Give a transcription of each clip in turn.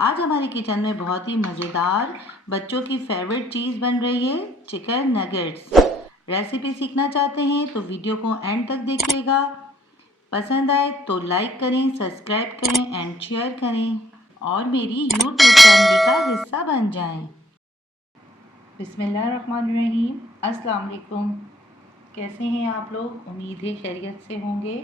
आज हमारे किचन में बहुत ही मज़ेदार बच्चों की फेवरेट चीज़ बन रही है, चिकन नगेट्स। रेसिपी सीखना चाहते हैं तो वीडियो को एंड तक देखिएगा। पसंद आए तो लाइक करें, सब्सक्राइब करें एंड शेयर करें और मेरी यूट्यूब फैमिली का हिस्सा बन जाएं। बिस्मिल्लाहिर्रहमानिर्रहीम। अस्सलाम वालेकुम। कैसे हैं आप लोग? उम्मीद है खैरियत से होंगे।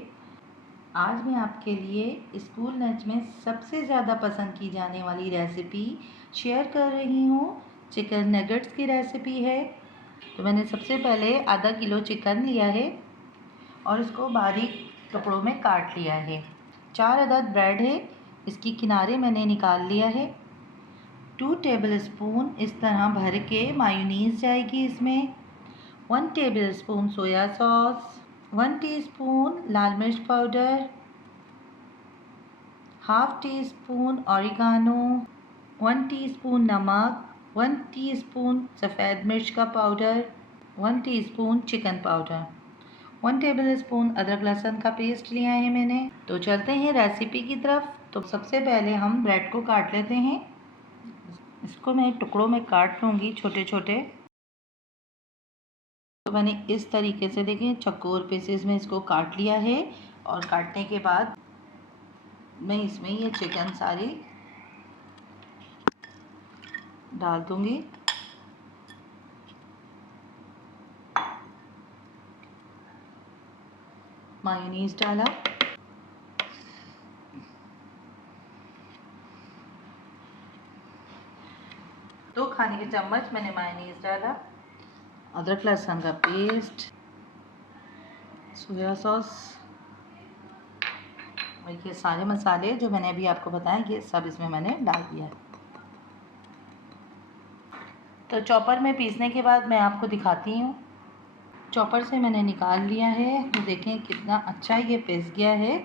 आज मैं आपके लिए स्कूल लंच में सबसे ज़्यादा पसंद की जाने वाली रेसिपी शेयर कर रही हूँ। चिकन नगेट्स की रेसिपी है। तो मैंने सबसे पहले आधा किलो चिकन लिया है और इसको बारीक टुकड़ों में काट लिया है। 4 अदद ब्रेड है, इसकी किनारे मैंने निकाल लिया है। 2 टेबलस्पून इस तरह भर के मायोनीज़ जाएगी इसमें। 1 टेबलस्पून सोया सॉस, 1 टीस्पून लाल मिर्च powder, half tea spoon oregano, 1 teaspoon नमक, 1 टीस्पून सफ़ेद मिर्च का powder, 1 teaspoon chicken powder, 1 tablespoon अदरक लहसुन का पेस्ट लिया है मैंने। तो चलते हैं रेसिपी की तरफ। तो सबसे पहले हम ब्रेड को काट लेते हैं। इसको मैं टुकड़ों में काट लूँगी, छोटे छोटे। तो मैंने इस तरीके से देखें चौकोर पीसेस में इसको काट लिया है और काटने के बाद मैं इसमें ये चिकन सारी डाल दूँगी। मायोनीज़ डाला, दो खाने के चम्मच मैंने मायोनीज़ डाला, अदरक लहसुन का पेस्ट, सोया सॉस और ये सारे मसाले जो मैंने अभी आपको बताया ये सब इसमें मैंने डाल दिया है। तो चॉपर में पीसने के बाद मैं आपको दिखाती हूँ। चॉपर से मैंने निकाल लिया है, तो देखें कितना अच्छा ये पिस गया है।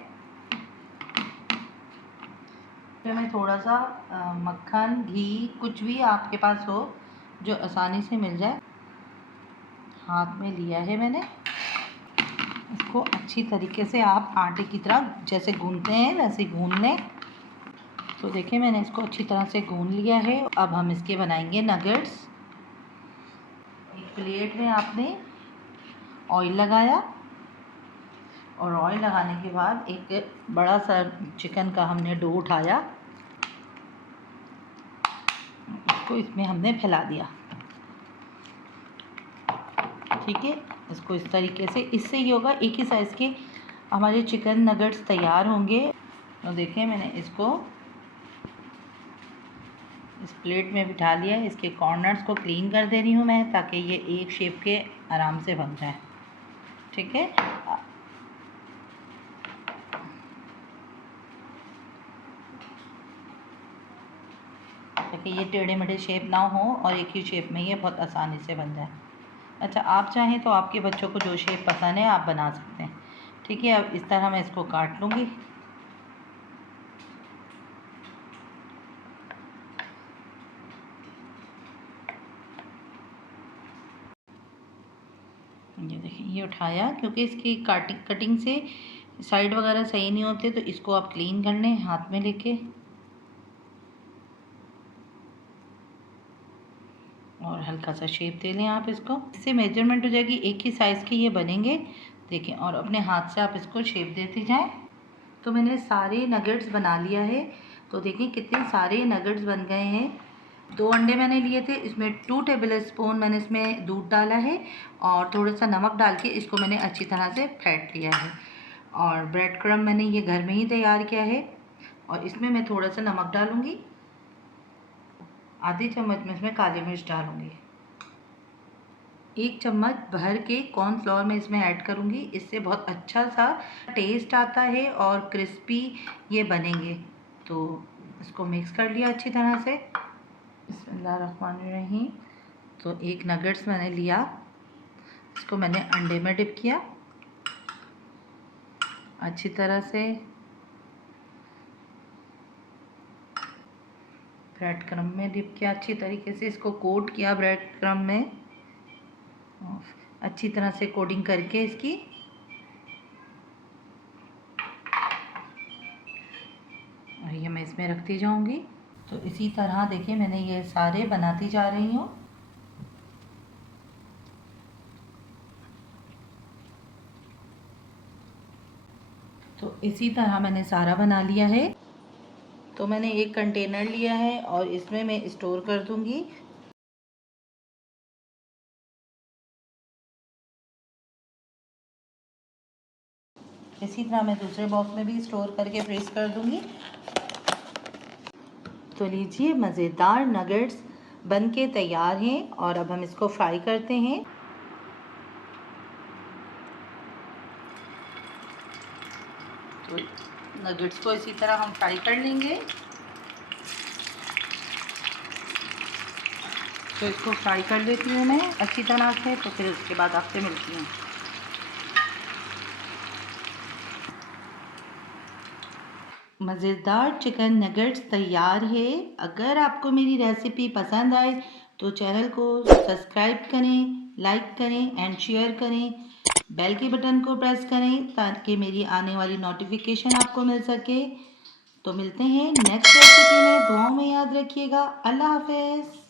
फिर मैं थोड़ा सा मक्खन, घी, कुछ भी आपके पास हो जो आसानी से मिल जाए, हाथ में लिया है मैंने। इसको अच्छी तरीके से आप आटे की तरह जैसे गूंथते हैं वैसे गूंथ लें। तो देखिए मैंने इसको अच्छी तरह से गूंथ लिया है। अब हम इसके बनाएंगे नगेट्स। एक प्लेट में आपने ऑयल लगाया और ऑयल लगाने के बाद एक बड़ा सा चिकन का हमने डो उठाया, इसको इसमें हमने फैला दिया। ठीक है, इसको इस तरीके से, इससे ये होगा एक ही साइज़ के हमारे चिकन नगेट्स तैयार होंगे। तो देखिए मैंने इसको इस प्लेट में बिठा लिया है। इसके कॉर्नर्स को क्लीन कर दे रही हूँ मैं ताकि ये एक शेप के आराम से बन जाए। ठीक है, ताकि ये टेढ़े मेढ़े शेप ना हो और एक ही शेप में ये बहुत आसानी से बन जाए। अच्छा, आप चाहें तो आपके बच्चों को जो शेप पसंद है आप बना सकते हैं। ठीक है, अब इस तरह मैं इसको काट लूँगी। ये देखिए ये उठाया, क्योंकि इसकी कटिंग से साइड वगैरह सही नहीं होते, तो इसको आप क्लीन कर लें हाथ में लेके और हल्का सा शेप दे लें आप इसको। इससे मेजरमेंट हो जाएगी, एक ही साइज़ के ये बनेंगे। देखें, और अपने हाथ से आप इसको शेप देते जाएं। तो मैंने सारे नगेट्स बना लिया है। तो देखें कितने सारे नगेट्स बन गए हैं। 2 अंडे मैंने लिए थे, इसमें 2 टेबलस्पून मैंने इसमें दूध डाला है और थोड़ा सा नमक डाल के इसको मैंने अच्छी तरह से फेंट लिया है। और ब्रेड क्रम्ब मैंने ये घर में ही तैयार किया है और इसमें मैं थोड़ा सा नमक डालूँगी, आधी चम्मच में इसमें काली मिर्च डालूँगी, 1 चम्मच भर के कॉर्नफ्लोर में इसमें ऐड करूँगी। इससे बहुत अच्छा सा टेस्ट आता है और क्रिस्पी ये बनेंगे। तो इसको मिक्स कर लिया अच्छी तरह से। बिस्मिल्लाहिर्रहमानिर्रहीम। तो एक नगेट्स मैंने लिया, इसको मैंने अंडे में डिप किया अच्छी तरह से। ब्रेड क्रम्ब में डिप किया अच्छी तरीके से, इसको कोट किया ब्रेड क्रम्ब में अच्छी तरह से कोटिंग करके इसकी। और ये मैं इसमें रखती जाऊंगी। तो इसी तरह देखिए मैंने ये सारे बनाती जा रही हूँ। तो इसी तरह मैंने सारा बना लिया है। तो मैंने एक कंटेनर लिया है और इसमें मैं स्टोर कर दूँगी। इसी तरह मैं दूसरे बॉक्स में भी स्टोर करके फ्रीज कर दूँगी। तो लीजिए मज़ेदार नगेट्स बन के तैयार हैं और अब हम इसको फ्राई करते हैं। तो नगेट्स को इसी तरह हम फ्राई कर लेंगे। तो इसको फ्राई कर लेती हूँ मैं अच्छी तरह से, तो फिर उसके बाद आपसे मिलती हूँ। मज़ेदार चिकन नगेट्स तैयार है। अगर आपको मेरी रेसिपी पसंद आए तो चैनल को सब्सक्राइब करें, लाइक करें एंड शेयर करें। बेल के बटन को प्रेस करें ताकि मेरी आने वाली नोटिफिकेशन आपको मिल सके। तो मिलते हैं नेक्स्ट रेसिपी में। दुआओं में याद रखिएगा। अल्लाह हाफ़िज़।